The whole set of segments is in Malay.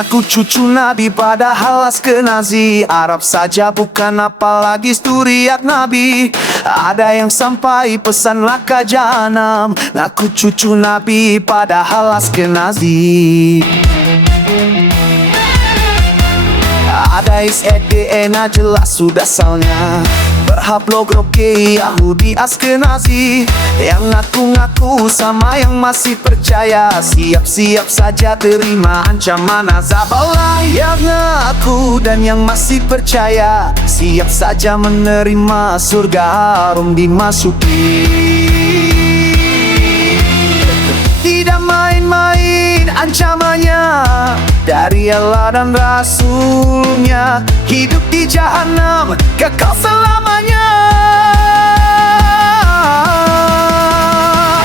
Ngaku cucu Nabi padahal Askenazi Arab saja bukan apalagi suriat Nabi. Ada yang sampai pesan laka jahanam. Ngaku cucu Nabi padahal Askenazi. Ada SDN jelas sudah salnya. Berhablog roke Yahudi Askenazi. Yang ngaku-ngaku sama yang masih percaya. Siap-siap saja terima ancaman azab Allah. Yang ngaku dan yang masih percaya siap saja menerima surga harum dimasuki. Tidak main-main ancamannya dari Allah dan Rasulnya. Hidup di jahanam kekal selamanya.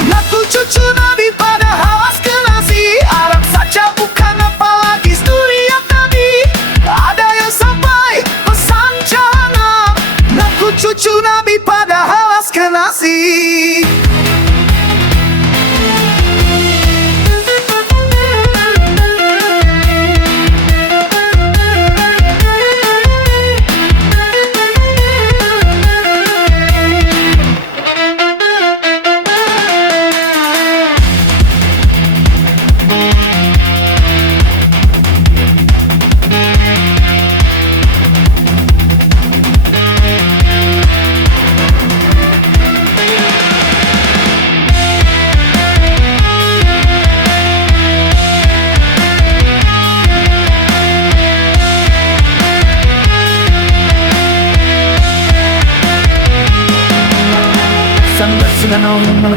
Ngaku cucu Nabi padahal Askenazi. Arab saja bukan apalagi suriat Nabi. Ada yang sampai pesan jahanam. Ngaku cucu Nabi padahal Askenazi.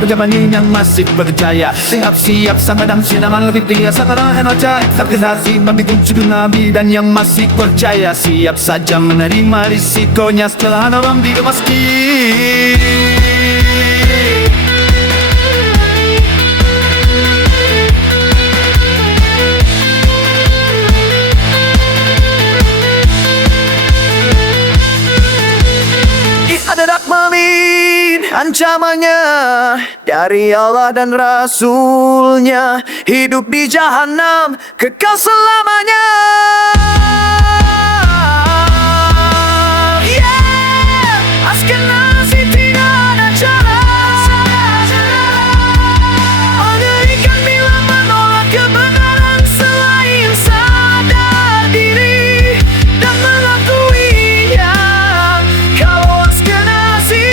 Kejabanin yang masih berjaya. Siap-siap sangadang sidangan lebih dia sangadang energi. Askenazi memikul cucu Nabi dan yang masih percaya siap saja menerima risikonya setelah haram dimasuki. Ada mamin ancamannya dari Allah dan Rasulnya. Hidup di jahanam kekal selamanya. Yeah, Askenazi tidak ada cara. Mengerikan bila menolak kebenaran selain sadar diri dan mengakuinya. Kalau Askenazi,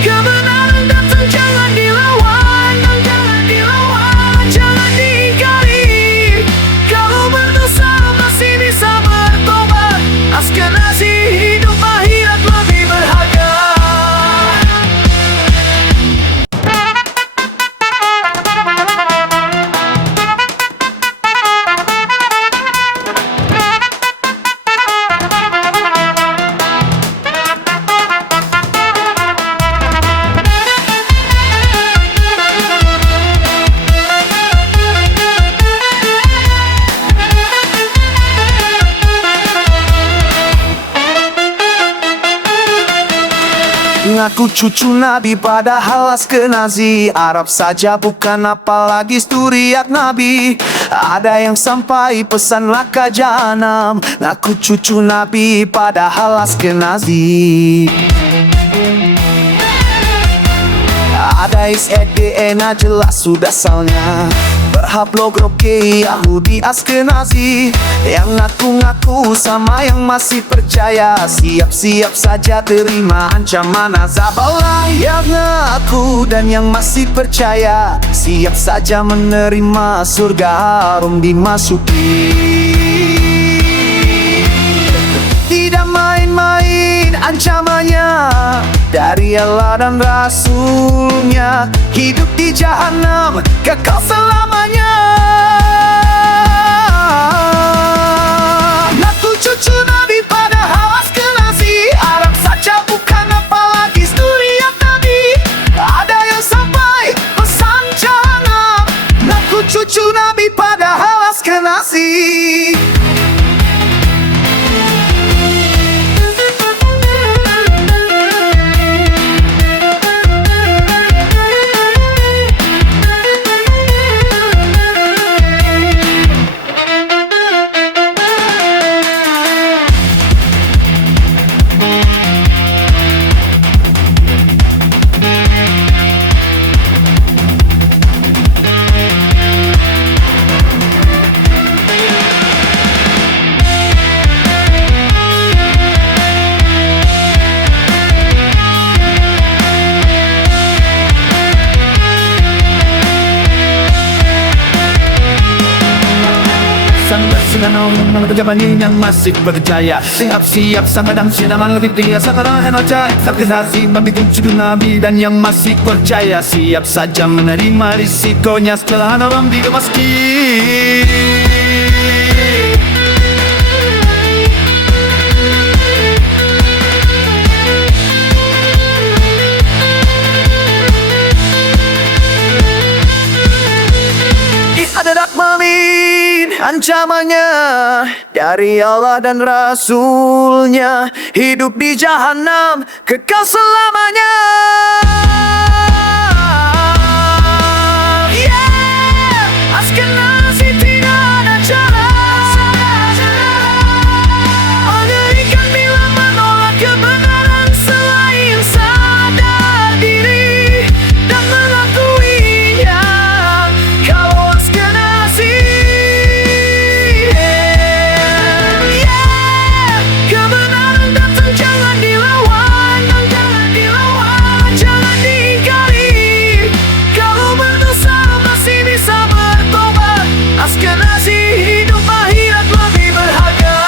kebenaran datang jangan dilawan, jangan diingkari. Kalau berdosa masih bisa bertobat. Askenazi hidup akhirat lebih berharga. Ngaku cucu Nabi padahal Askenazi. Arab saja bukan apalagi suriat Nabi. Ada yang sampai pesan laka jahanam. Ngaku cucu Nabi padahal Askenazi. Ada SDN jelas sudah salnya. Berhablog roke Yahudi Askenazi. Yang ngaku-ngaku sama yang masih percaya siap-siap saja terima ancaman azab Allah. Yang ngaku dan yang masih percaya siap saja menerima surga harum dimasuki. Tidak main-main ancamannya dari Allah dan Rasulnya. Hidup di jahanam kekal selamanya. Ngaku cucu Nabi padahal Askenazi. Arab saja bukan apalagi suriat Nabi. Ada yang sampai pesan jahanam. Ngaku cucu Nabi padahal Askenazi. Sang bersinanong mga tagapanin yang masih berjaya. Siap-siap sang kadang sinaman lebih tinggi Sakara enocai Sakrisasi membikin cucu nabi dan yang masih percaya. Siap saja menerima risikonya setelah orang dimasuki. Adalah mamin ancamannya dari Allah dan Rasulnya, hidup di jahanam kekal selamanya. Yeah, Askenazi tidak ada cara mengerikan bila menolak kebenaran selain sadar diri dan mengakuinya. Kalau Askenazi, kebenaran datang jangan dilawan, jangan diingkari. Kalau berdosa masih bisa bertobat. Askenazi hidup akhirat lebih berharga.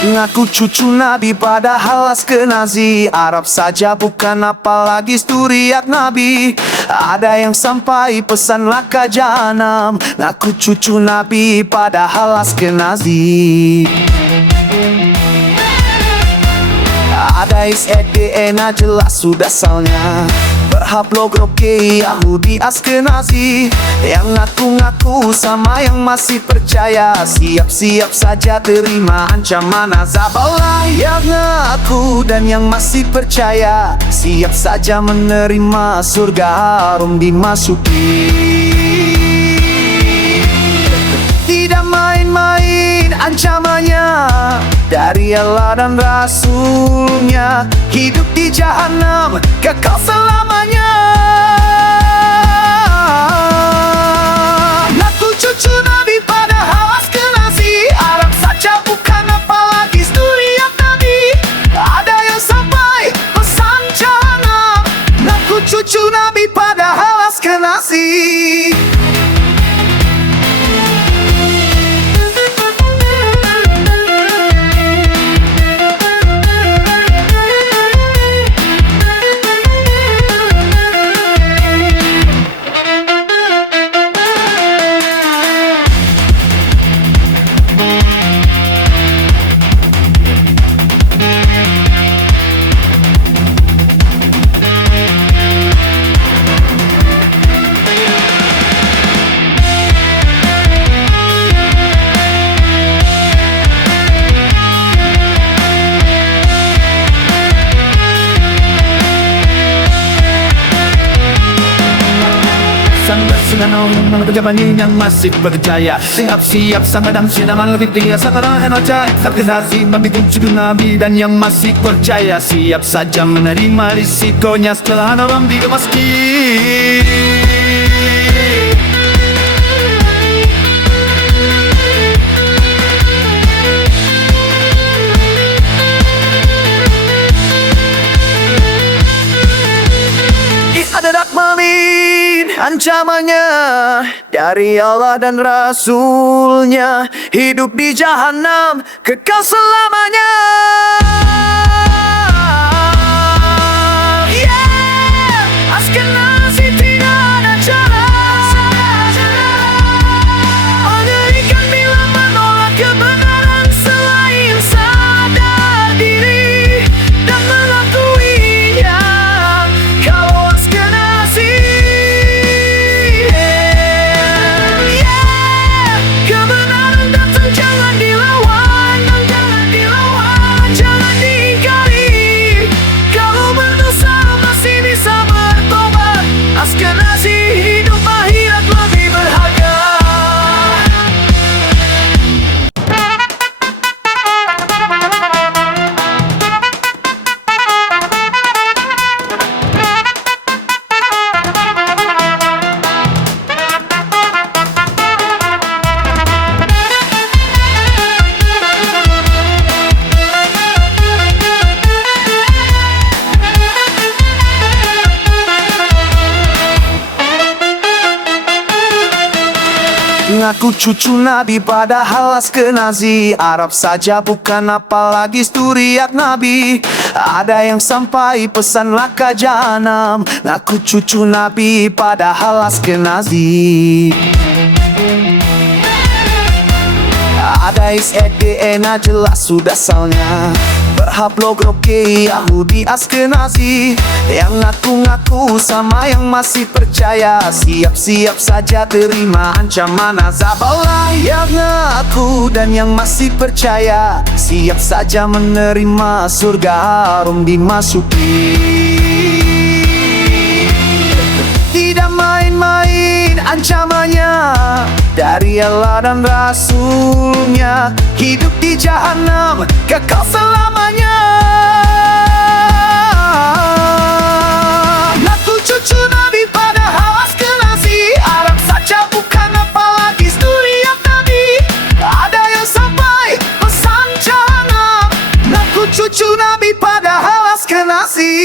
Ngaku cucu Nabi padahal Askenazi Arab saja bukan apalagi sturiat Nabi. Ada yang sampai pesan laka jahanam. Ngaku cucu Nabi padahal Askenazi. Ada SDN jelas sudah salnya. Berhablog roke Yahudi Askenazi yang ngaku-ngaku sama yang masih percaya. Siap-siap saja terima ancaman azab Allah. Yang ngaku dan yang masih percaya siap saja menerima surga harum dimasuki. Tidak main-main ancamannya dari Allah dan Rasulnya, hidup di jahanam kekal selamanya. Ngaku cucu Nabi padahal Askenazi Arab saja bukan apalagi sturiat Nabi. Ada yang sampai pesan jahanam. Ngaku cucu Nabi padahal Askenazi. Sang bersinanong mga tagapanin yang masih berjaya. Siap-siap sang kadang sinaman lebih tinggi Sakara enocai Sakrisasi membikin cucu Nabi dan yang masih percaya. Siap saja menerima risikonya setelah orang dimasuki. Adalah mamin ancamannya dari Allah dan Rasulnya, hidup di jahanam kekal selamanya. Yeah, Askenazi tidak ada cara mengerikan bila menolak kebenaran selain sadar diri dan mengakuinya. Kalau Askenazi, kebenaran datang jangan dilawan, jangan Ngaku cucu Nabi padahal Askenazi Arab saja bukan apalagi suriat Nabi. Ada yang sampai pesan laka jahanam. Ngaku cucu Nabi padahal Askenazi. Ada SDN jelas sudah salnya. Berhablog roke Yahudi Askenazi. Yang ngaku-ngaku sama yang masih percaya. Siap-siap saja terima ancaman azab Allah. Yang ngaku dan yang masih percaya siap saja menerima surga harum dimasuki. Tidak main-main ancamannya dari Allah dan Rasulnya. Hidup di jahanam kekal selamanya. Ngaku cucu Nabi padahal Askenazi. Arab saja bukan apalagi suriat Nabi. Ada yang sampai pesan jahanam. Ngaku cucu Nabi padahal Askenazi.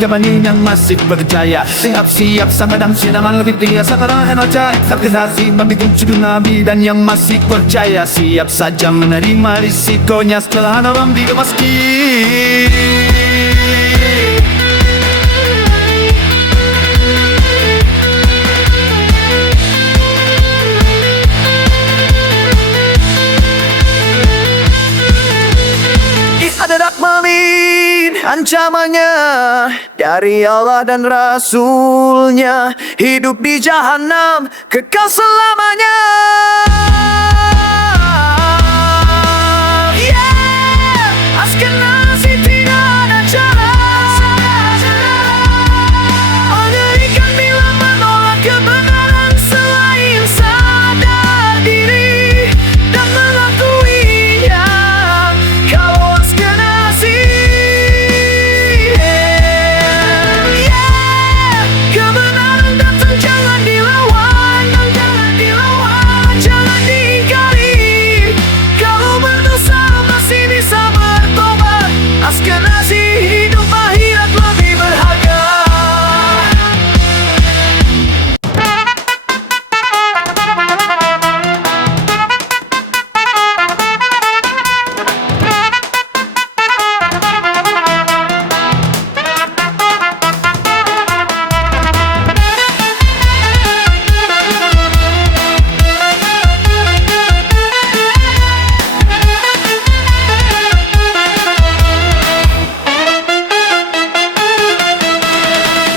Jabanin yang masih berjaya. Siap-siap sama dan sidangan lebih tinggi. Sekarang energi Askenazi membikin cucu Nabi dan yang masih percaya siap saja menerima risikonya setelah haram dimasuki. Ada mamin ancamannya dari Allah dan Rasulnya. Hidup di jahanam kekal selamanya. Yeah, Askenazi tidak ada cara. Mengerikan bila menolak kebenaran selain sadar diri dan mengakuinya. Kalau Askenazi, kebenaran datang jangan dilawan, jangan diingkari. Kalau berdosa masih bisa bertobat. Askenazi hidup akhirat lebih berharga.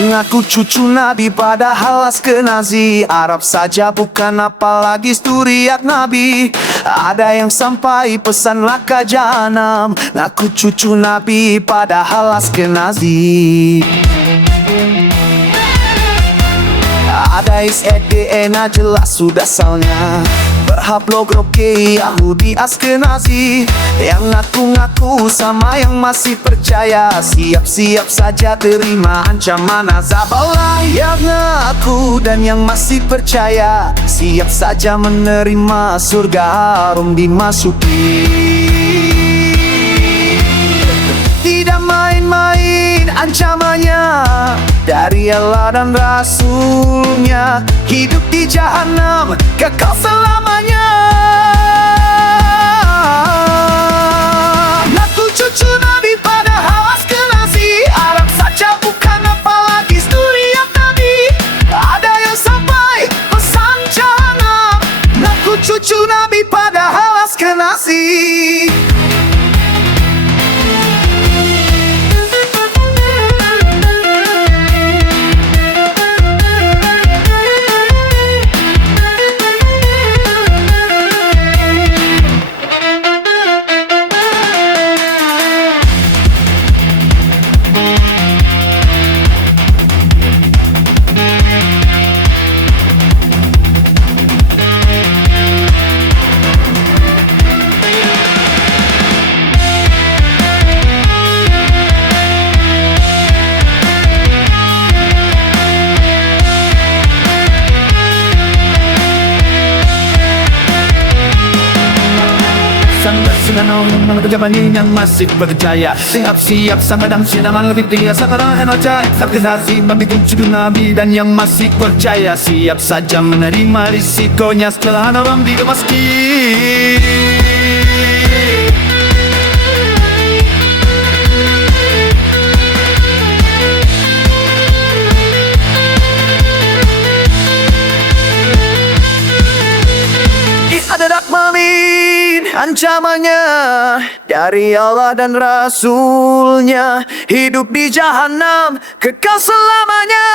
Ngaku cucu Nabi padahal Askenazi. Arab saja bukan apalagi suriat Nabi. Ada yang sampai pesan laka jahanam. Ngaku cucu Nabi padahal Askenazi. Ada SDN jelas sudah salnya. Berhablog roke Yahudi Askenazi. Yang ngaku-ngaku sama yang masih percaya siap-siap saja terima ancaman azab Allah. Yang ngaku dan yang masih percaya siap saja menerima surga harum dimasuki. Tidak main-main ancamannya dari Allah dan Rasulnya. Hidup di jahanam kekal selamanya. Ngaku cucu Nabi padahal Askenazi. Arab saja bukan apalagi suriat Nabi. Ada yang sampai pesan jahanam. Ngaku cucu Nabi padahal Askenazi. Sang bersenang mengerjakan yang masih berjaya. Siap-siap sang kadang sinaman lebih tinggi. Sang kadang energi terkenasi membikin cucu Nabi dan yang masih percaya. Siap saja menerima risikonya setelah Nabi dimasuki. Ada mamin ancamannya dari Allah dan Rasulnya, hidup di jahanam kekal selamanya.